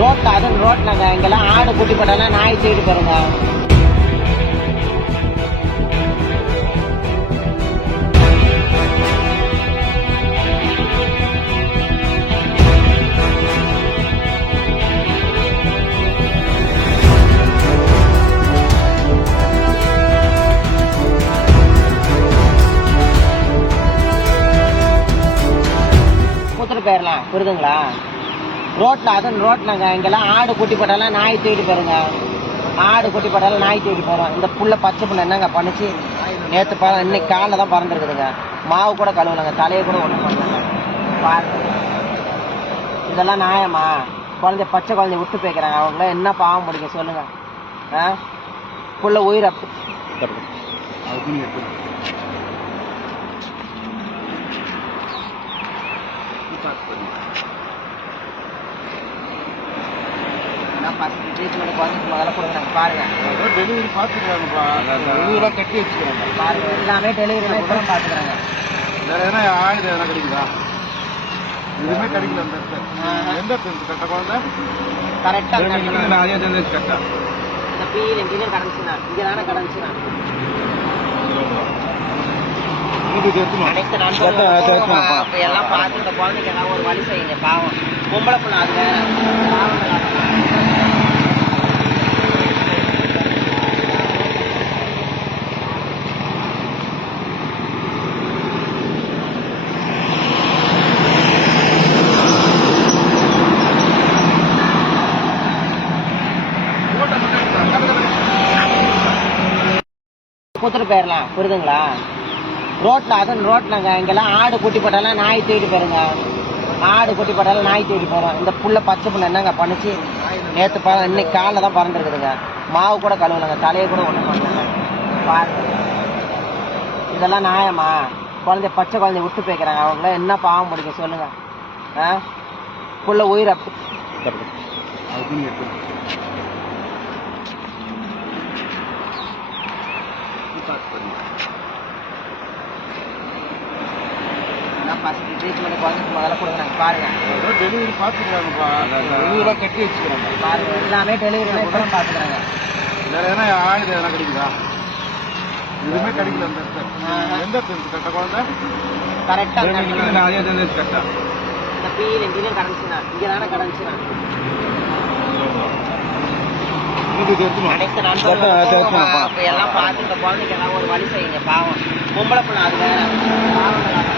ரோட்ல அதுவும் ரோட்லங்க இங்கெல்லாம் ஆடு குட்டி போட்டாலும் நாய் தேடி பாருங்க. கூத்துட்டு போயிடலாம், புரியுதுங்களா? ரோட்ல அதுவும் ரோட்லங்க இங்கெல்லாம் ஆடு குட்டி போட்டாலும் நாய் தேடி பாருங்க. ஆடு குட்டி போட்டாலும் நாய் தேடி போறோம். இந்த புள்ள பச்சை புள்ள என்னங்க பண்ணிச்சு? நேற்று இன்னைக்கு காலில் தான் பறந்துருக்குதுங்க. மாவு கூட கழுவலங்க, தலையை கூட ஒன்றும் பண்ணலங்க. பாருங்க, இதெல்லாம் நியாயமா? பச்சை குழந்தைய விட்டு போய்க்கிறாங்க. அவங்கள என்ன பாவம் முடிக்க சொல்லுங்க? புள்ள உயிர் அப்படி முதல்ல கொடுக்குறாங்க பாருங்க. டெலிவரி பார்த்துக்கிறாங்கப்பா, வெளியூராக கட்டி வச்சுக்கிறாங்க பாருங்க, எல்லாமே டெலிவரி பார்த்துக்கிறாங்க. வேற எதனா ஆயுதம் எதனா கிடைக்குதா? எதுவுமே கிடைக்கல. அந்த இடத்துல எந்த கட்ட குழந்தை கரெக்டா அதே கட்டா இந்த பீல் எங்கேயும் கடந்துச்சுனா இங்க தானே கடந்துச்சுனா அனைத்து நண்பர்களும் எல்லாம் பார்த்து இந்த குழந்தைக்கு எல்லாம் ஒரு வழி செய்யுங்க. பாவம் பொம்பளை பொண்ணு, அது வேற பாவம். கூத்துட்டு போயிடலாம், புரியுதுங்களா? ரோட்ல அதுவும் ரோட்லங்க இங்கெல்லாம் ஆடு குட்டி போட்டாலும் நாய் தேடி போயிருங்க. ஆடு குட்டி போட்டாலும் நாய் தேடி போறோம். இந்த புள்ள பச்சை புள்ள என்னங்க பண்ணிச்சு? நேற்று இன்னைக்கு காலில் தான் பறந்துருக்குதுங்க. மாவு கூட கழுவலங்க, தலையை கூட ஒன்றும் பண்ணலங்க. பாருங்க, இதெல்லாம் நியாயமா? பச்சை குழந்தைய விட்டு போய்க்கிறாங்க. அவங்கள என்ன பாவம் முடிக்க சொல்லுங்க? புள்ள உயிர் அப்படி முதல்ல கொடுக்குறாங்க பாருங்க. டெலிவரி பார்த்துக்கிறாங்கப்பா, வெளியூராக கட்டி வச்சுக்கிறாங்க பாருங்க, எல்லாமே டெலிவரி பார்த்துக்கிறாங்க. வேற எதனா ஆயுதம் எதனா கிடைக்குதா? எதுவுமே கிடைக்கல. அந்த இடத்துல எந்த கட்ட குழந்தை கரெக்டா அதே கட்டா இந்த பீல் எங்கேயும் கடந்துச்சுனா இங்க தானே கடந்துச்சுனா அனைத்து நண்பர்களும் எல்லாம் பார்த்து இந்த குழந்தைக்கு எல்லாம் ஒரு வழி செய்யுங்க. பாவம் பொம்பளை பொண்ணு, அது வேற பாவம்.